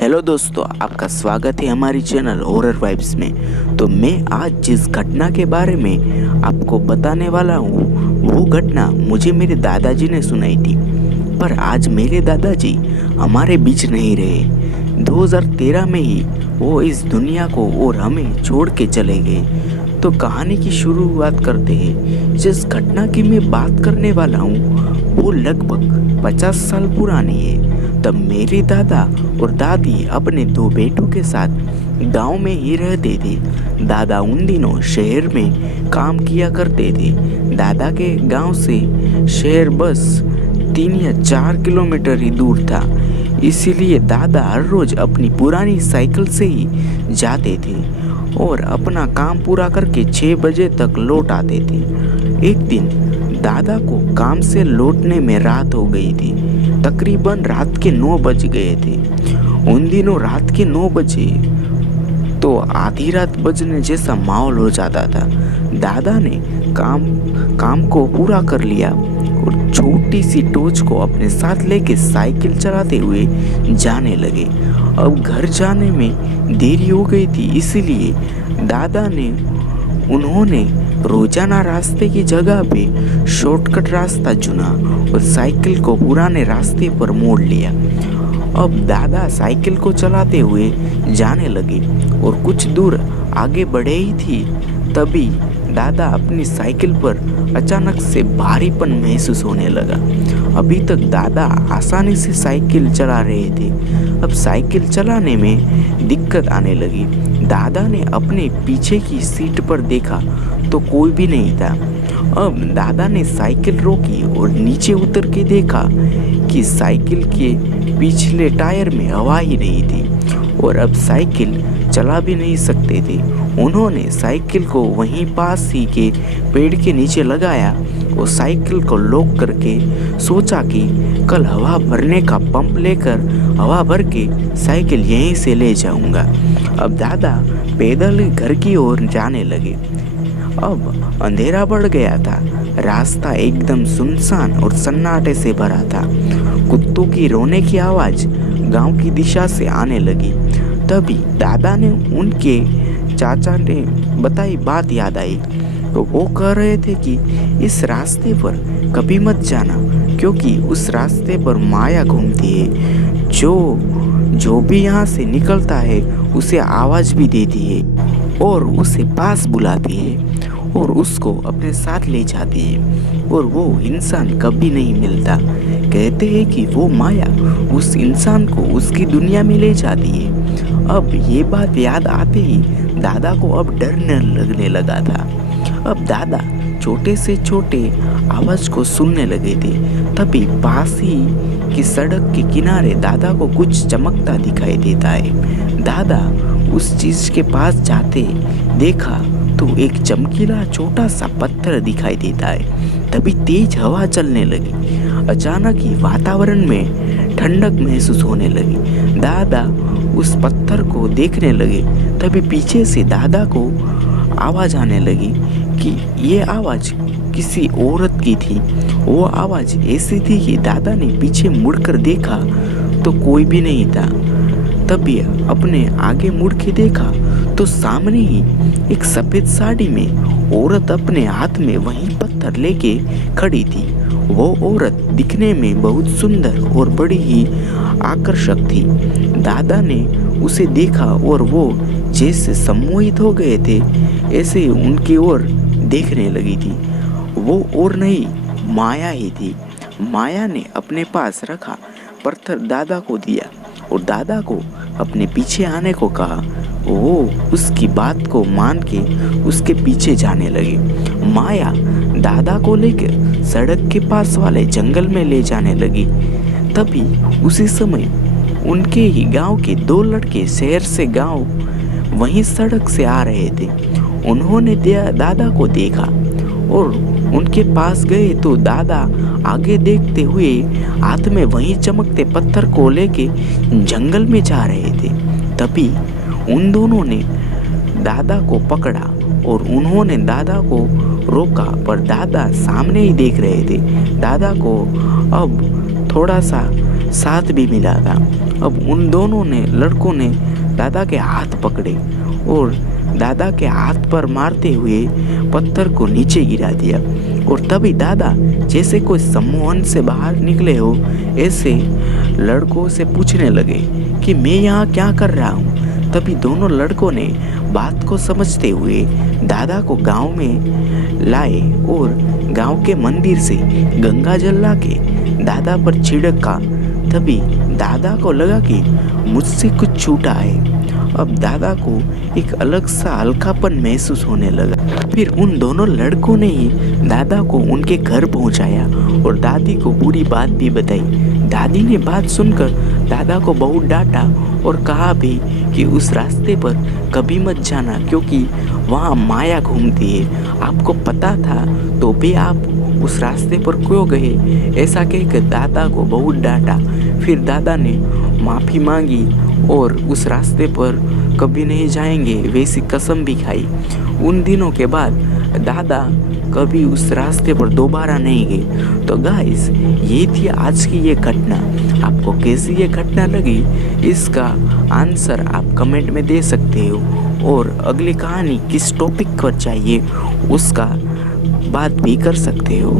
Hello दोस्तों, आपका स्वागत है हमारी चैनल हॉरर वाइब्स में। तो मैं आज जिस घटना के बारे में आपको बताने वाला हूँ वो घटना मुझे मेरे दादाजी ने सुनाई थी। पर आज मेरे दादाजी हमारे बीच नहीं रहे। 2013 में ही वो इस दुनिया को और हमें छोड़ के चले गए। तो कहानी की शुरुआत करते हैं। जिस घटना की मैं बात करने वाला हूँ वो लगभग 50 साल पुरानी है। तब मेरे दादा और दादी अपने 2 बेटों के साथ गांव में ही रहते थे। दादा उन दिनों शहर में काम किया करते थे। दादा के गांव से शहर बस 3 या 4 किलोमीटर ही दूर था। इसीलिए दादा हर रोज अपनी पुरानी साइकिल से ही जाते थे और अपना काम पूरा करके 6 बजे तक लौट आते थे। एक दिन दादा को काम से लौटने में रात हो गई थी। तकरीबन रात के 9 बज गए थे। उन दिनों रात के 9 बजे तो आधी रात बजने जैसा माहौल हो जाता था। दादा ने काम को पूरा कर लिया और छोटी सी टॉर्च को अपने साथ लेके साइकिल चलाते हुए जाने लगे। अब घर जाने में देरी हो गई थी, इसलिए दादा ने उन्होंने रोजाना रास्ते की जगह पे शॉर्टकट रास्ता चुना और साइकिल को पुराने रास्ते पर मोड़ लिया। अब दादा साइकिल को चलाते हुए जाने लगे और कुछ दूर आगे बढ़े ही थी तभी दादा अपनी साइकिल पर अचानक से भारीपन महसूस होने लगा। अभी तक दादा आसानी से साइकिल चला रहे थे, अब साइकिल चलाने में दिक्कत आने लगी। दादा ने अपने पीछे की सीट पर देखा तो कोई भी नहीं था। अब दादा ने साइकिल रोकी और नीचे उतर के देखा कि साइकिल के पिछले टायर में हवा ही नहीं थी और अब साइकिल चला भी नहीं सकते थे। उन्होंने साइकिल को वहीं पास ही के पेड़ के नीचे लगाया और साइकिल को लॉक करके सोचा कि कल हवा भरने का पंप लेकर हवा भर के साइकिल यहीं से ले जाऊंगा। अब दादा पैदल घर की ओर जाने लगे। अब अंधेरा बढ़ गया था। रास्ता एकदम सुनसान और सन्नाटे से भरा था। कुत्तों की रोने की आवाज गांव की दिशा से आने लगी। तभी दादा ने उनके चाचा ने बताई बात याद आई। तो वो कह रहे थे कि इस रास्ते पर कभी मत जाना, क्योंकि उस रास्ते पर माया घूमती है। जो भी यहाँ से निकलता है उसे आवाज भी देती है और उसे पास बुलाती है और उसको अपने साथ ले जाती है और वो इंसान कभी नहीं मिलता। कहते हैं कि वो माया उस इंसान को उसकी दुनिया में ले जाती है। अब ये बात याद आते ही दादा को अब डर लगने लगा था। अब दादा छोटे से छोटे आवाज को सुनने लगे थे। तभी पास ही की सड़क के किनारे दादा को कुछ चमकता दिखाई देता है। दादा उस चीज के पास जाते देखा तो एक चमकीला छोटा सा पत्थर दिखाई देता है। तभी तेज हवा चलने लगी। अचानक ही वातावरण में ठंडक महसूस होने लगी। दादा उस पत्थर को देखने लगे। तभी पीछे से दादा को आवाज आने लगी कि ये आवाज किसी औरत की थी। वो आवाज ऐसी थी कि दादा ने पीछे मुड़कर देखा तो कोई भी नहीं था। तभी अपने आगे मुड़ के देखा तो सामने ही एक सफेद साड़ी में औरत अपने हाथ में वही पत्थर लेके खड़ी थी। वो औरत दिखने में बहुत सुंदर और बड़ी ही आकर्षक थी। दादा ने उसे देखा और वो जैसे सम्मोहित हो गए थे ऐसे उनकी ओर देखने लगी थी। वो और नहीं, माया ही थी। माया ने अपने पास रखा पत्थर दादा को दिया और दादा को अपने पीछे आने को कहा। वो उसकी बात को मान के उसके पीछे जाने लगे। माया दादा को लेकर सड़क के पास वाले जंगल में ले जाने लगी। तभी उसी समय उनके ही गांव के 2 लड़के शहर से गांव वहीं सड़क से आ रहे थे। उन्होंने दादा को देखा और उनके पास गए तो दादा आगे देखते हुए हाथ में वही चमकते पत्थर को लेके जंगल में जा रहे थे। तभी उन दोनों ने दादा को पकड़ा और उन्होंने दादा को रोका, पर दादा सामने ही देख रहे थे। दादा को अब थोड़ा सा साथ भी मिला था। अब उन दोनों ने लड़कों ने दादा के हाथ पकड़े और दादा के हाथ पर मारते हुए पत्थर को नीचे गिरा दिया। और तभी दादा जैसे कोई सम्मोहन से बाहर निकले हो ऐसे लड़कों से पूछने लगे कि मैं यहाँ क्या कर रहा हूँ। तभी दोनों लड़कों ने बात को समझते हुए दादा को गांव में लाए और गांव के मंदिर से गंगा जल लाके दादा पर छिड़का। तभी दादा को लगा कि मुझसे कुछ छूटा है। अब दादा को एक अलग सा हल्कापन महसूस होने लगा। फिर उन दोनों लड़कों ने ही दादा को उनके घर पहुंचाया और दादी को पूरी बात भी बताई। दादी ने बात सुनकर दादा को बहुत डांटा और कहा भी कि उस रास्ते पर कभी मत जाना क्योंकि वहाँ माया घूमती है। आपको पता था तो भी आप उस रास्ते पर क्यों गए? ऐसा कहकर दादा को बहुत डांटा। फिर दादा ने माफ़ी मांगी और उस रास्ते पर कभी नहीं जाएंगे वैसी कसम भी खाई। उन दिनों के बाद दादा कभी उस रास्ते पर दोबारा नहीं गए। तो गाइस, ये थी आज की ये घटना। आपको कैसी ये घटना लगी इसका आंसर आप कमेंट में दे सकते हो और अगली कहानी किस टॉपिक पर चाहिए उसका बात भी कर सकते हो।